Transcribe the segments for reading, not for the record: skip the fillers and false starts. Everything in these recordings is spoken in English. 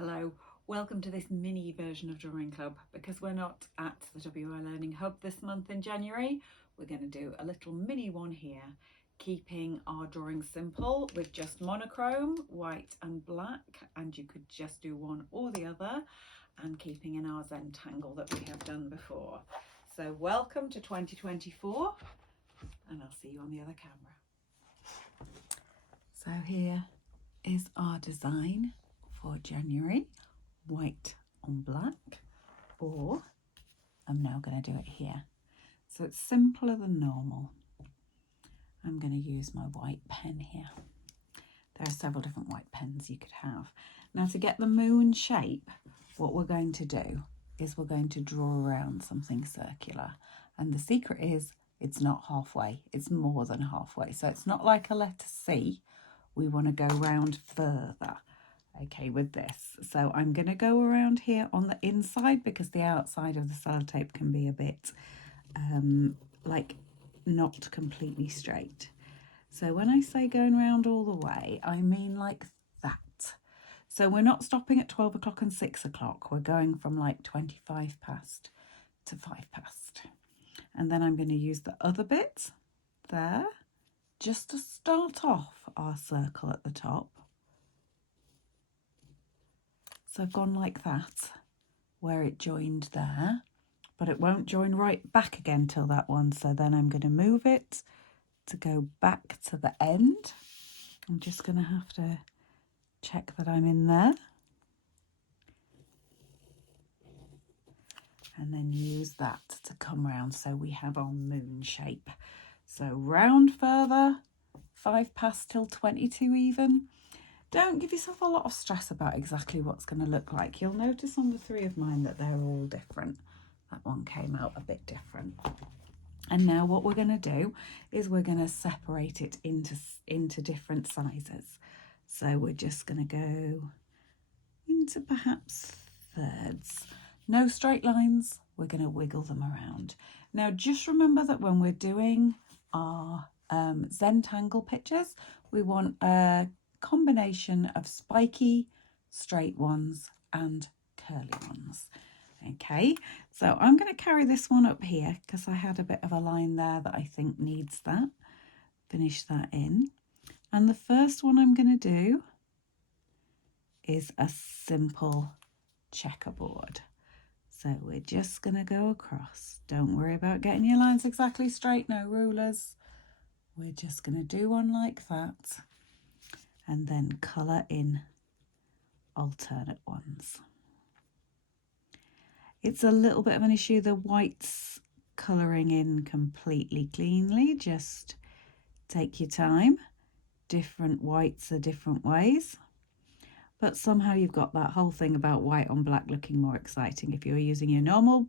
Hello, welcome to this mini version of Drawing Club. Because we're not at the WI Learning Hub this month in January, we're going to do a little mini one here, keeping our drawing simple with just monochrome, white and black, and you could just do one or the other, and keeping in our Zentangle that we have done before. So welcome to 2024, and I'll see you on the other camera. So here is our design for January, white on black, or I'm now going to do it here. So it's simpler than normal. I'm going to use my white pen here. There are several different white pens you could have. Now to get the moon shape, what we're going to do is we're going to draw around something circular. And the secret is it's not halfway, it's more than halfway. So it's not like a letter C. We want to go round further. Okay, with this. So I'm going to go around here on the inside because the outside of the sellotape can be a bit like not completely straight. So when I say going around all the way, I mean like that. So we're not stopping at 12 o'clock and 6 o'clock. We're going from like 25 past to 5 past. And then I'm going to use the other bit there just to start off our circle at the top. So I've gone like that, where it joined there, but it won't join right back again till that one. So then I'm going to move it to go back to the end. I'm just going to have to check that I'm in there. And then use that to come round so we have our moon shape. So round further, 5 past till 22 even. Don't give yourself a lot of stress about exactly what's going to look like. You'll notice on the 3 of mine that they're all different. That one came out a bit different. And now what we're going to do is we're going to separate it into different sizes. So we're just going to go into perhaps thirds. No straight lines. We're going to wiggle them around. Now just remember that when we're doing our Zentangle pictures, we want a combination of spiky, straight ones and curly ones. Okay, so I'm going to carry this one up here because I had a bit of a line there that I think needs that. Finish that in. And the first one I'm going to do is a simple checkerboard. So we're just going to go across. Don't worry about getting your lines exactly straight, no rulers. We're just going to do one like that and then colour in alternate ones. It's a little bit of an issue, the whites colouring in completely cleanly. Just take your time. Different whites are different ways. But somehow you've got that whole thing about white on black looking more exciting if you're using your normal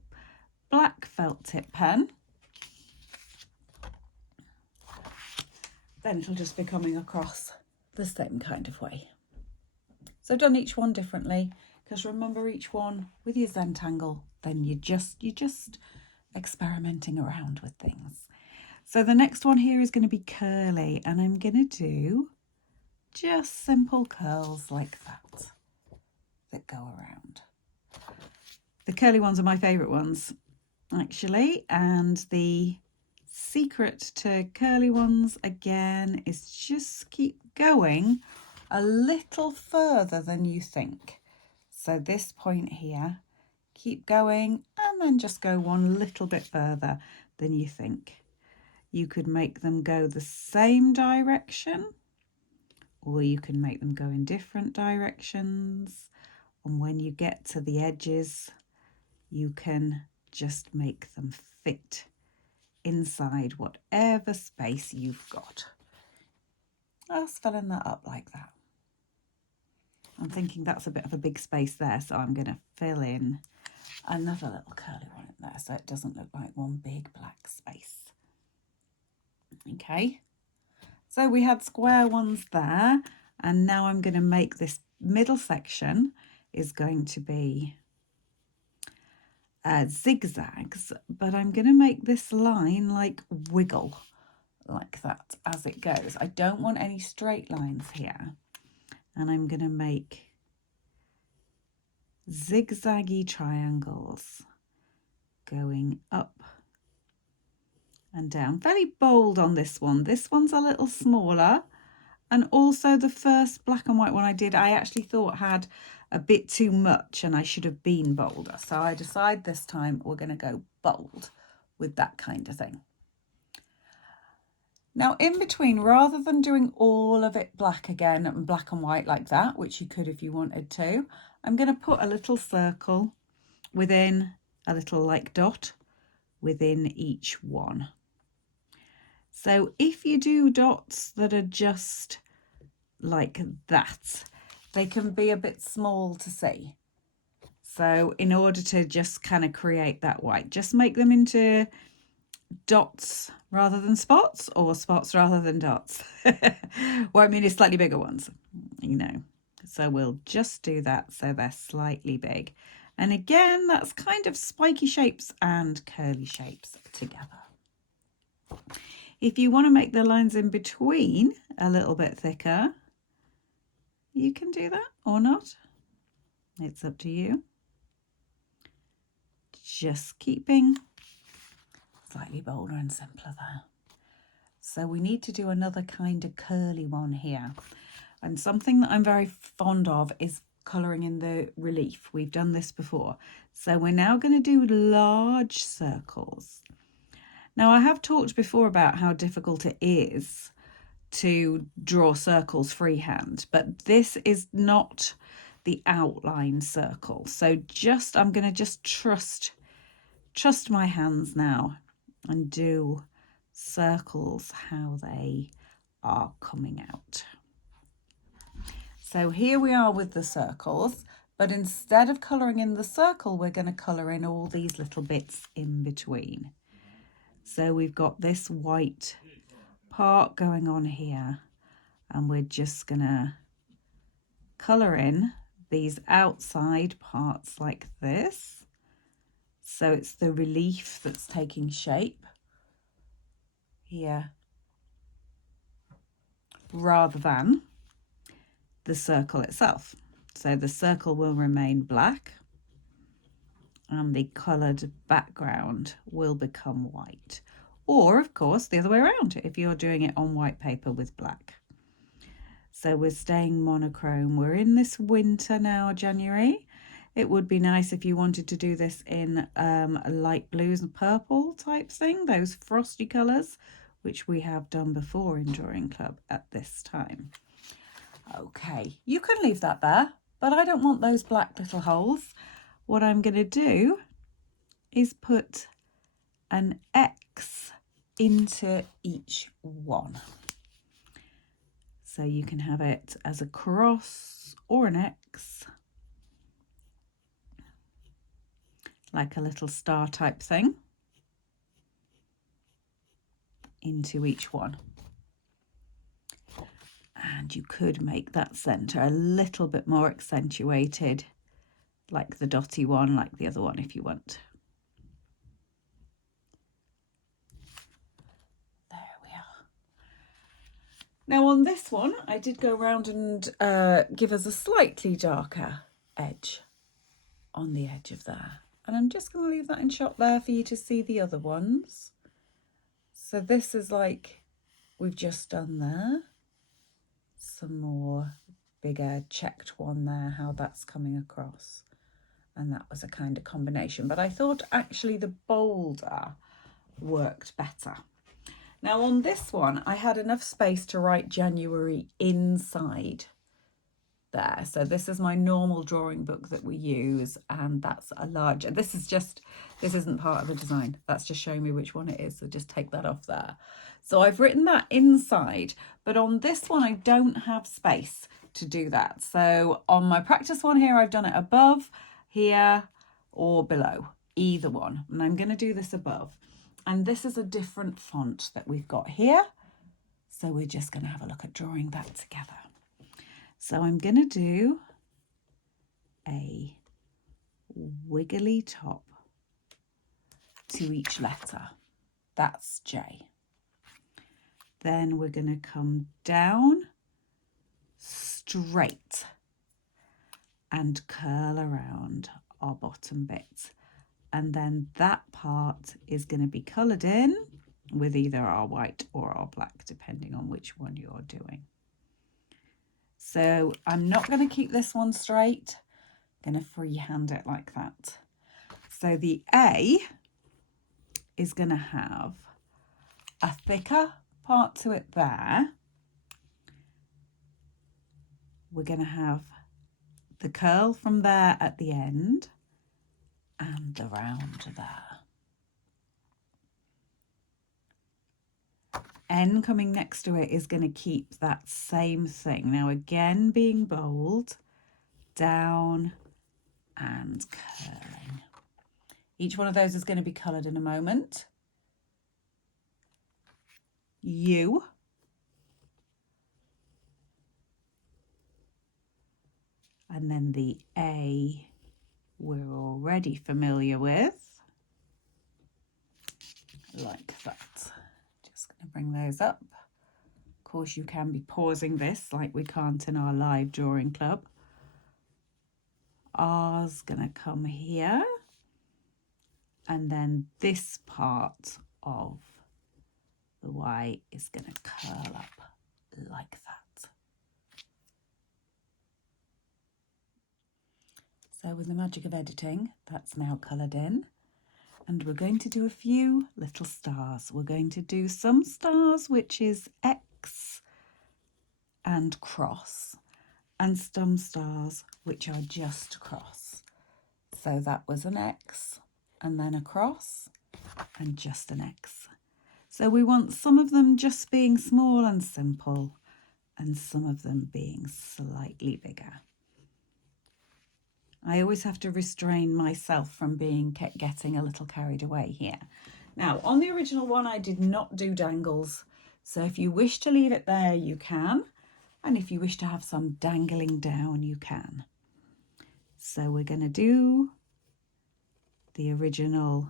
black felt tip pen. Then it'll just be coming across the same kind of way. So I've done each one differently because remember each one with your Zentangle, then you're just experimenting around with things. So the next one here is going to be curly, and I'm going to do just simple curls like that go around. The curly ones are my favourite ones actually, and the secret to curly ones again is just keep going a little further than you think. So this point here, keep going and then just go one little bit further than you think. You could make them go the same direction, or you can make them go in different directions. And when you get to the edges, you can just make them fit inside whatever space you've got. I was filling that up like that. I'm thinking that's a bit of a big space there, so I'm going to fill in another little curly one in there so it doesn't look like one big black space. Okay, so we had square ones there, and now I'm going to make this middle section is going to be zigzags, but I'm going to make this line like wiggle like that as it goes. I don't want any straight lines here, and I'm going to make zigzaggy triangles going up and down. Very bold on this one. This one's a little smaller, and also the first black and white one I did, I actually thought had a bit too much and I should have been bolder. So I decide this time we're going to go bold with that kind of thing. Now in between, rather than doing all of it black again and black and white like that, which you could if you wanted to, I'm going to put a little circle within a little like dot within each one. So if you do dots that are just like that, they can be a bit small to see. So in order to just kind of create that white, just make them into dots rather than spots, or spots rather than dots. Well, I mean, it's slightly bigger ones, you know. So we'll just do that so they're slightly big. And again, that's kind of spiky shapes and curly shapes together. If you want to make the lines in between a little bit thicker, you can do that or not. It's up to you. Just keeping slightly bolder and simpler there. So we need to do another kind of curly one here. And something that I'm very fond of is colouring in the relief. We've done this before. So we're now going to do large circles. Now I have talked before about how difficult it is to draw circles freehand, but this is not the outline circle. So I'm going to just trust my hands now and do circles how they are coming out. So here we are with the circles, but instead of colouring in the circle, we're going to colour in all these little bits in between. So we've got this white part going on here, and we're just going to colour in these outside parts like this. So it's the relief that's taking shape here rather than the circle itself. So the circle will remain black and the coloured background will become white. Or, of course, the other way around, if you're doing it on white paper with black. So we're staying monochrome. We're in this winter now, January. It would be nice if you wanted to do this in light blues and purple type thing, those frosty colours, which we have done before in Drawing Club at this time. Okay, you can leave that there, but I don't want those black little holes. What I'm going to do is put an X into each one. So you can have it as a cross or an X, like a little star type thing, into each one. And you could make that centre a little bit more accentuated, like the dotty one, like the other one if you want. There we are. Now on this one, I did go around and give us a slightly darker edge on the edge of there. And I'm just going to leave that in shot there for you to see the other ones. So this is like we've just done there. Some more bigger checked one there, how that's coming across. And that was a kind of combination. But I thought actually the bolder worked better. Now on this one, I had enough space to write January inside there. So this is my normal drawing book that we use, and that's a large, this isn't part of the design, that's just showing me which one it is, so just take that off there. So I've written that inside, but on this one I don't have space to do that. So on my practice one here, I've done it above, here or below, either one, and I'm going to do this above. And this is a different font that we've got here, so we're just going to have a look at drawing that together. So I'm going to do a wiggly top to each letter. That's J. Then we're going to come down straight and curl around our bottom bit. And then that part is going to be coloured in with either our white or our black, depending on which one you're doing. So I'm not going to keep this one straight. I'm going to freehand it like that. So the A is going to have a thicker part to it there. We're going to have the curl from there at the end and the round there. N coming next to it is going to keep that same thing. Now again, being bold, down and curling. Each one of those is going to be coloured in a moment. U. And then the A we're already familiar with, like that. Just going to bring those up. Of course, you can be pausing this like we can't in our live drawing club. R's going to come here. And then this part of the Y is going to curl up like that. So with the magic of editing, that's now coloured in. And we're going to do a few little stars. We're going to do some stars, which is X and cross, and some stars, which are just cross. So that was an X, and then a cross, and just an X. So we want some of them just being small and simple, and some of them being slightly bigger. I always have to restrain myself from getting a little carried away here. Now, on the original one, I did not do dangles. So if you wish to leave it there, you can. And if you wish to have some dangling down, you can. So we're going to do the original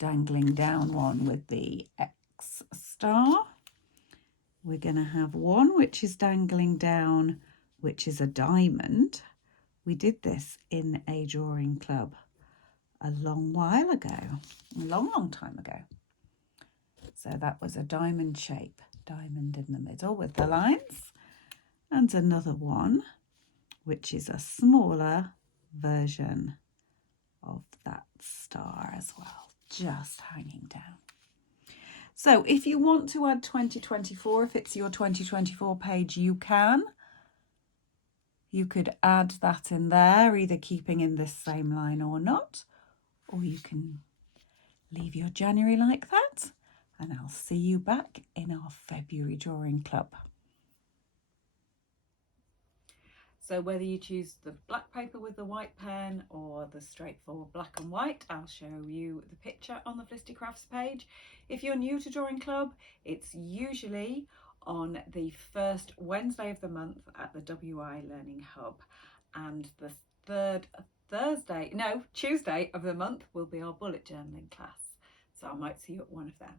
dangling down one with the X star. We're going to have one which is dangling down, which is a diamond. We did this in a drawing club a long while ago, a long time ago. So that was a diamond shape, diamond in the middle with the lines, and another one, which is a smaller version of that star as well, just hanging down. So if you want to add 2024, if it's your 2024 page, you can. You could add that in there, either keeping in this same line or not, or you can leave your January like that, and I'll see you back in our February drawing club. So whether you choose the black paper with the white pen or the straightforward black and white, I'll show you the picture on the Felicity Crafts page. If you're new to Drawing Club, it's usually on the first Wednesday of the month at the WI Learning Hub, and the Tuesday of the month will be our bullet journaling class. So I might see you at one of them.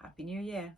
Happy New Year.